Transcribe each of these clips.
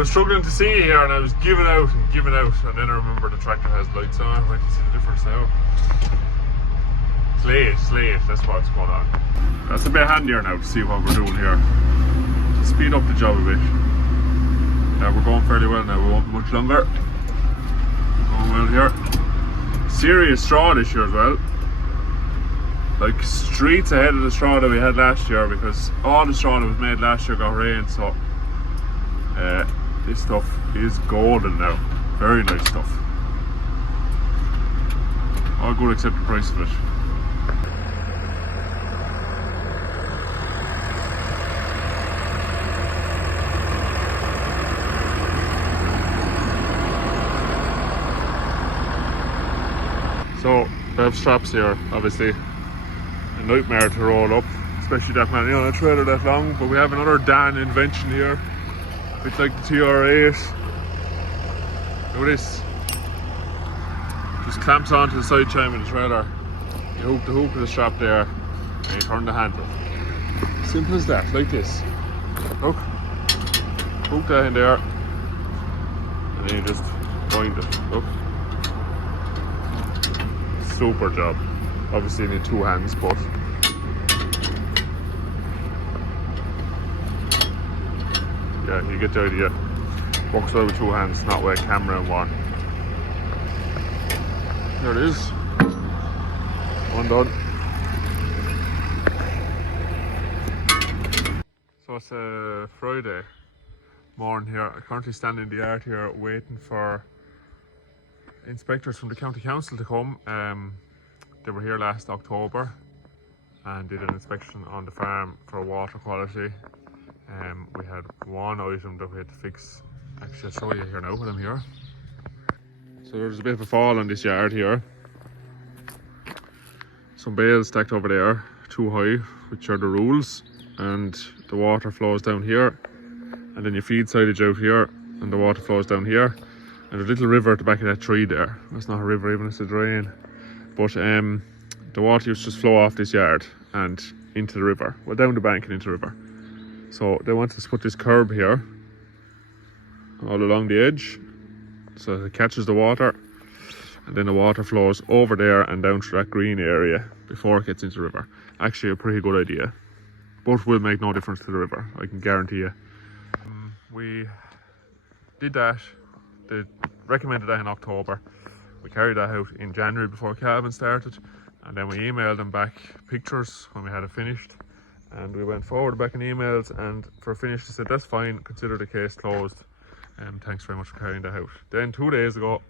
was struggling to see here and I was giving out, and then I remembered the tractor has lights on. I can see the difference now. It's late, that's what's going on. That's a bit handier now to see what we're doing here. To speed up the job a bit. Yeah, we're going fairly well now, we won't be much longer. Going well here. Serious straw this year as well. Like streets ahead of the straw that we had last year, because all the straw that was made last year got rain, so this stuff is golden now. Very nice stuff. All good except the price of it. So, they have straps here, obviously. A nightmare to roll up, especially that many on a trailer that long. But we have another Dan invention here. It's like the TR8. Look at this. Just clamps onto the side chime of the trailer. You hook the hook of the strap there, and you turn the handle. Simple as that, like this. Look. Hook that in there, and then you just wind it. Look. Super job. Obviously you need two hands, but yeah, you get the idea. Works well with two hands, not with a camera in one. There it is. One done. So it's a Friday morning here. I currently stand in the yard here waiting for inspectors from the county council to come. They were here last October and did an inspection on the farm for water quality. We had one item that we had to fix. Actually, I'll show you here now when I'm here. So there's a bit of a fall on this yard here. Some bales stacked over there, too high, which are the rules, and the water flows down here, and then you feed silage out here, and the water flows down here. And a little river at the back of that tree there. It's not a river even, it's a drain. But the water used to just flow off this yard and into the river. Well, down the bank and into the river. So they wanted to put this curb here, all along the edge, so that it catches the water. And then the water flows over there and down to that green area before it gets into the river. Actually a pretty good idea. But will make no difference to the river, I can guarantee you. We did that. They recommended that in October. We carried that out in January before calving started, and then we emailed them back pictures when we had it finished, and we went forward back in emails, and for a finish they said that's fine, consider the case closed, and thanks very much for carrying that out. Then 2 days ago,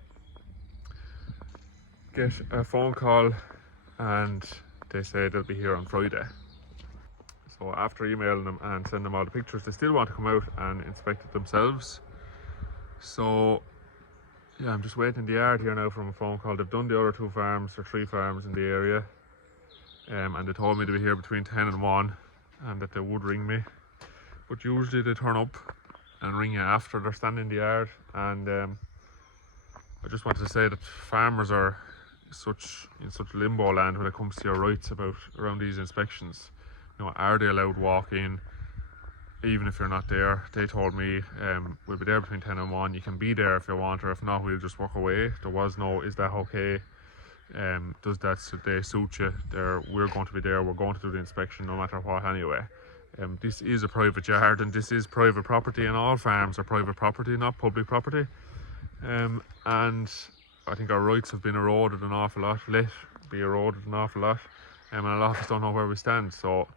get a phone call and they say they'll be here on Friday. So after emailing them and sending them all the pictures, they still want to come out and inspect it themselves. So yeah, I'm just waiting in the yard here now from a phone call. They've done the other 2 farms or 3 farms in the area, and they told me to be here between 10 and 1 and that they would ring me. But usually they turn up and ring you after they're standing in the yard. And I just wanted to say that farmers are in such limbo land when it comes to your rights around these inspections. You know, are they allowed to walk in? Even if you're not there, they told me we'll be there between 10 and 1. You can be there if you want, or if not, we'll just walk away. There was no, is that okay? Does that suit you? We're going to be there, we're going to do the inspection no matter what anyway. This is a private yard and this is private property, and all farms are private property, not public property. And I think our rights have been eroded an awful lot, and a lot of us don't know where we stand. So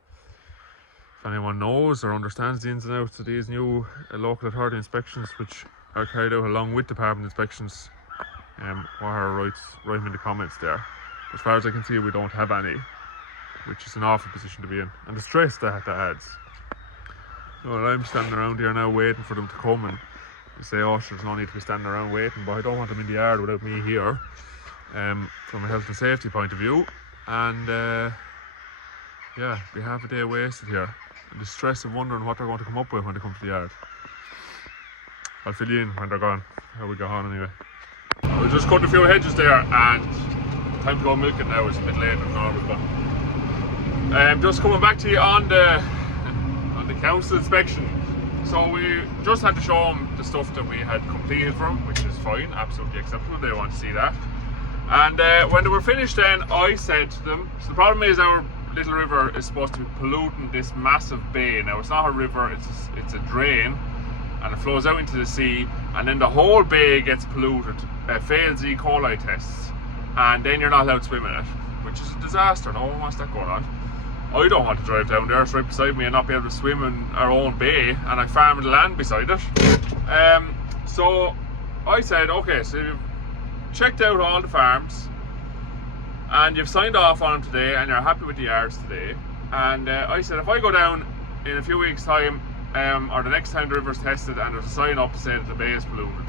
if anyone knows or understands the ins and outs of these new local authority inspections, which are carried out along with department inspections, what are our rights, write them in the comments there. As far as I can see, we don't have any, which is an awful position to be in, and the stress that adds. Well, I'm standing around here now waiting for them to come, and they say, oh, there's no need to be standing around waiting, but I don't want them in the yard without me here, from a health and safety point of view. And yeah, we have a day wasted here, and the stress of wondering what they're going to come up with when they come to the yard. I'll fill you in when they're gone, how we go on anyway. We just cut a few hedges there, and time to go milking now. It's a bit later than normal, but just coming back to you on the council inspection. So we just had to show them the stuff that we had completed for them, which is fine, absolutely acceptable. They want to see that. And when they were finished, then I said to them, so the problem is our little river is supposed to be polluting this massive bay. Now it's not a river, it's a drain, and it flows out into the sea, and then the whole bay gets polluted, fails E. coli tests, and then you're not allowed to swim in it, which is a disaster. No one wants that going on. I don't want to drive down there, it's right beside me, and not be able to swim in our own bay, and I farm the land beside it. So I said, okay, so you've checked out all the farms, and you've signed off on them today, and you're happy with the yards today. And I said, if I go down in a few weeks' time, or the next time the river's tested, and there's a sign up to say that the bay is polluted,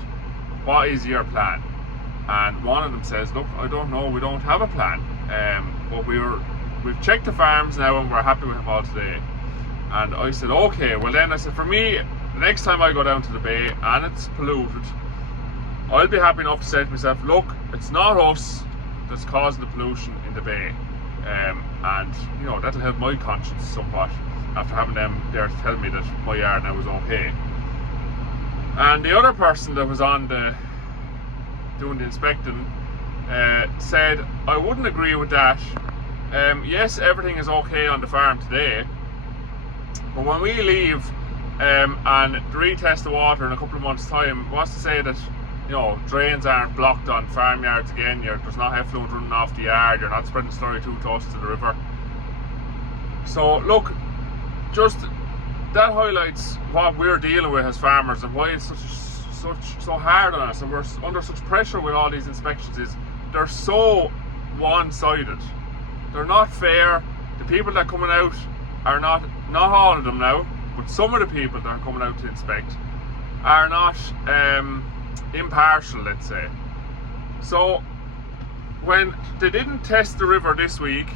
what is your plan? And one of them says, look, I don't know, we don't have a plan, but we've checked the farms now and we're happy with them all today. And I said, okay, well then I said, for me, the next time I go down to the bay and it's polluted, I'll be happy enough to say to myself, look, it's not us that's causing the pollution in the bay. And you know, that'll help my conscience somewhat after having them there to tell me that my yard now is okay. And the other person that was on doing the inspecting said, I wouldn't agree with that. Yes, everything is okay on the farm today, but when we leave and retest the water in a couple of months' time, what's to say that, you know, drains aren't blocked on farmyards again, there's not effluent running off the yard, you're not spreading slurry too close to the river. So look, just that highlights what we're dealing with as farmers and why it's so hard on us, and we're under such pressure with all these inspections. Is they're so one-sided. They're not fair. The people that are coming out are not all of them now, but some of the people that are coming out to inspect are not impartial, let's say. So when they didn't test the river this week,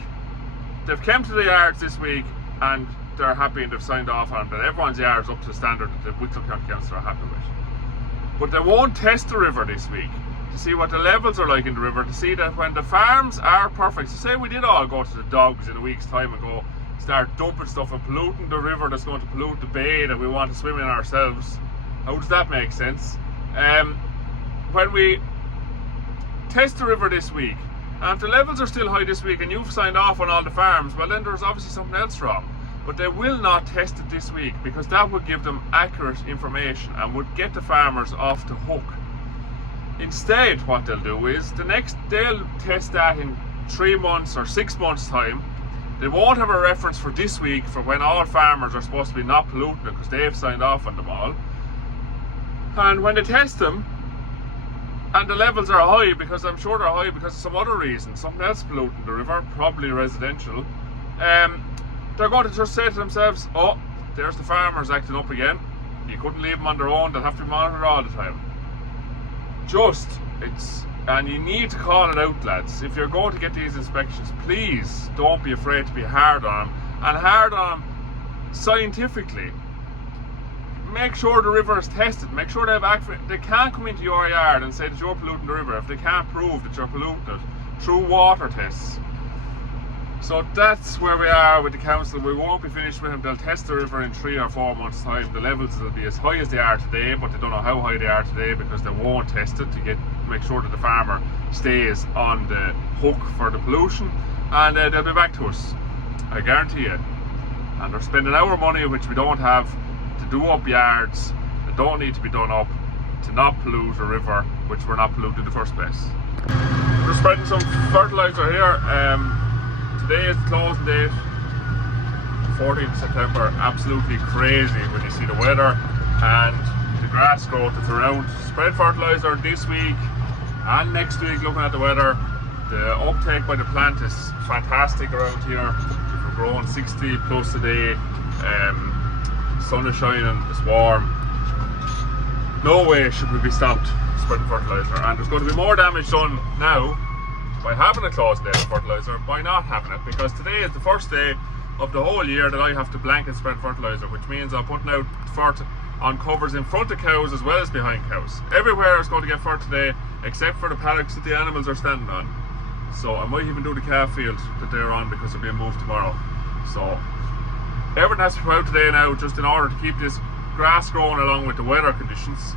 they've come to the yards this week and they're happy and they've signed off on it, that everyone's yard is up to the standard that the Wicklow County Council are happy with. But they won't test the river this week to see what the levels are like in the river, to see that when the farms are perfect, so say we did all go to the dogs in a week's time and go start dumping stuff and polluting the river that's going to pollute the bay that we want to swim in ourselves, how does that make sense? When we test the river this week, and if the levels are still high this week and you've signed off on all the farms, well then there's obviously something else wrong. But they will not test it this week because that would give them accurate information and would get the farmers off the hook. Instead, what they'll do is they'll test that in 3 months or 6 months time. They won't have a reference for this week for when all farmers are supposed to be not polluting it because they've signed off on them all. And when they test them and the levels are high, because I'm sure they're high because of some other reason, something else polluting the river, probably residential, they're going to just say to themselves, oh, there's the farmers acting up again. You couldn't leave them on their own, they'll have to be monitored all the time. And you need to call it out, lads. If you're going to get these inspections, please don't be afraid to be hard on them, and hard on them scientifically. Make sure the river is tested, make sure they can't come into your yard and say that you're polluting the river if they can't prove that you're polluting it through water tests. So that's where we are with the council. We won't be finished with them. They'll test the river in 3 or 4 months' time. The levels will be as high as they are today, but they don't know how high they are today because they won't test it to make sure that the farmer stays on the hook for the pollution, and they'll be back to us, I guarantee you. And they're spending our money, which we don't have, to do up yards that don't need to be done up, to not pollute a river which we're not polluting in the first place. We're spreading some fertiliser here. Today is the closing date, 14th September. Absolutely crazy when you see the weather and the grass growth that's around. Spread fertiliser this week and next week, looking at the weather. The uptake by the plant is fantastic around here. We're growing 60 plus a day. Sun is shining, it's warm. No way should we be stopped spreading fertiliser, and there's going to be more damage done now by having a closed day of fertiliser, by not having it, because today is the first day of the whole year that I have to blanket spread fertiliser, which means I'm putting out fert on covers in front of cows as well as behind cows. Everywhere is going to get fert today except for the paddocks that the animals are standing on. So I might even do the calf field that they're on because they're being moved tomorrow. So everything has to come out today now just in order to keep this grass growing along with the weather conditions,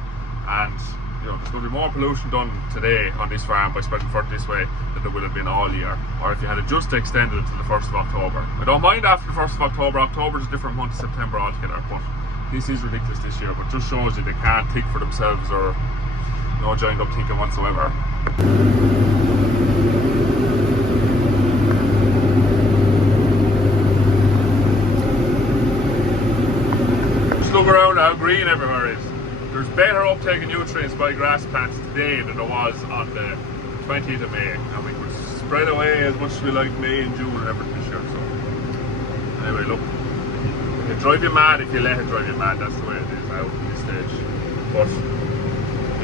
and there's going to be more pollution done today on this farm by spreading fert this way than there would have been all year, or if you had it just extended it to the 1st of October. I don't mind after the 1st of October. October is a different month to September altogether, but this is ridiculous this year. But just shows you they can't think for themselves, or no joined up thinking whatsoever. Just look around how green everywhere is. There's better uptake of nutrients by grass plants today than there was on the 20th of May, and we could spread away as much as we like May and June and everything this year. So anyway, look, it'll drive you mad if you let it drive you mad. That's the way it is now at this stage. But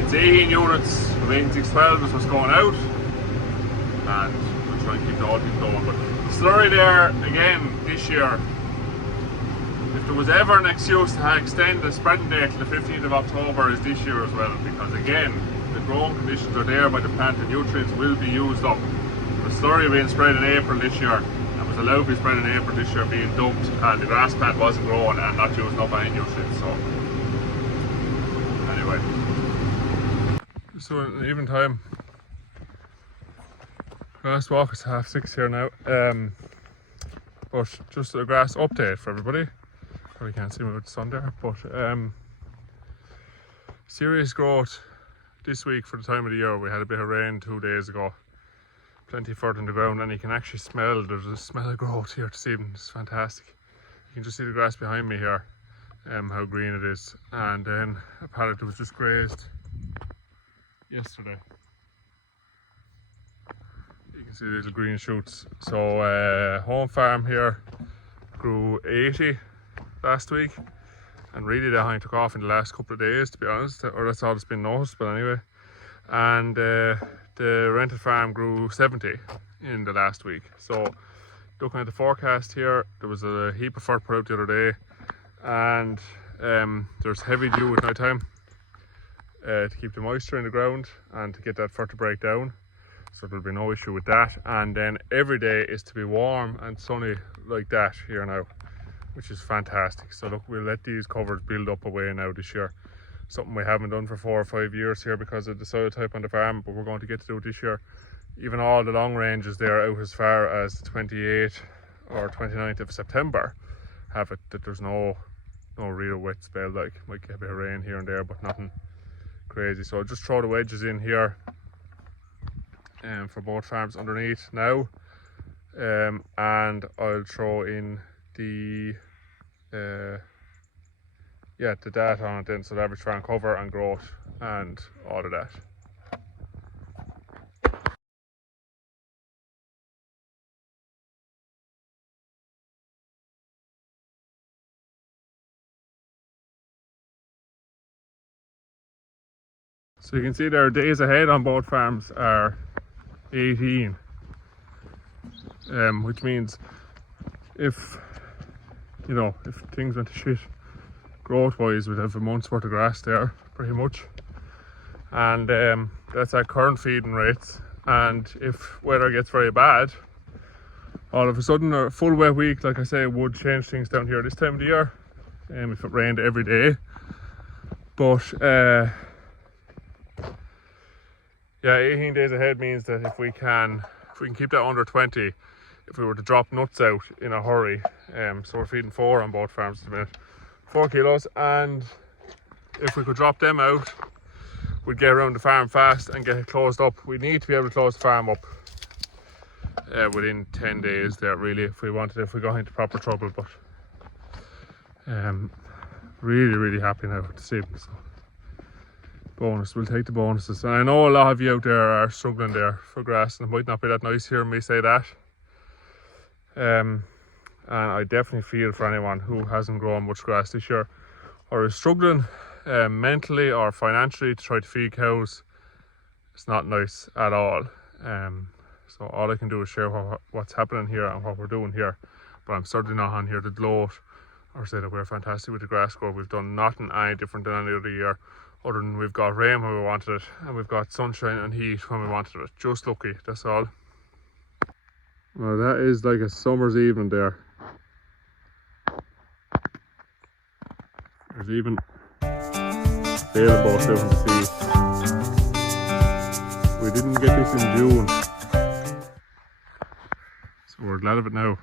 it's 18 units of 18612 is what's going out, and we'll try and keep the whole thing going. But the slurry there again this year, if there was ever an excuse to extend the spreading date to the 15th of October, is this year as well, because again, the growing conditions are there by the plant, the nutrients will be used up. The slurry being spread in April this year, and was allowed to be spread in April this year, being dumped, and the grass plant wasn't growing and not using up any nutrients. So anyway, so in the even time, grass walk is 6:30 here now, but just a grass update for everybody. Probably can't see me with the sun there, but serious growth this week for the time of the year. We had a bit of rain 2 days ago, plenty of fert in the ground, and you can actually smell, there's a smell of growth here this evening. It's fantastic. You can just see the grass behind me here, how green it is. And then a paddock that was just grazed yesterday. You can see the little green shoots. So home farm here grew 80 last week, and really that only took off in the last couple of days, to be honest, or that's all that's been noticed. But anyway, and the rented farm grew 70 in the last week. So looking at the forecast here, there was a heap of fert put out the other day, and there's heavy dew at night time to keep the moisture in the ground and to get that fert to break down, so there'll be no issue with that. And then every day is to be warm and sunny like that here now, which is fantastic. So look, we'll let these covers build up away now this year. Something we haven't done for 4 or 5 years here because of the soil type on the farm, but we're going to get to do it this year. Even all the long ranges there out as far as the 28th or 29th of September have it that there's no real wet spell. Like, might get a bit of rain here and there, but nothing crazy. So I'll just throw the wedges in here for both farms underneath now, and I'll throw in the data on it then, so the average farm cover and growth and all of that. So you can see their days ahead on both farms are 18, which means if things went to shit growth wise, we'd have a month's worth of grass there pretty much, and that's at current feeding rates. And if weather gets very bad, all of a sudden a full wet week, like I say, would change things down here this time of the year, if it rained every day. But 18 days ahead means that if we can keep that under 20, if we were to drop nuts out in a hurry, so we're feeding 4 on both farms at the minute, 4 kilos, and if we could drop them out, we'd get around the farm fast and get it closed up. We need to be able to close the farm up within 10 days there, really, if we got into proper trouble. But really happy now to see them. So bonus, we'll take the bonuses. And I know a lot of you out there are struggling there for grass, and it might not be that nice hearing me say that. And I definitely feel for anyone who hasn't grown much grass this year, or is struggling mentally or financially to try to feed cows. It's not nice at all. So all I can do is share what's happening here and what we're doing here. But I'm certainly not on here to gloat or say that we're fantastic with the grass growth. We've done nothing any different than any other year, other than we've got rain when we wanted it, and we've got sunshine and heat when we wanted it. Just lucky, that's all. Well, that is like a summer's evening there. There's even sailing boats out in the sea. We didn't get this in June, so we're glad of it now.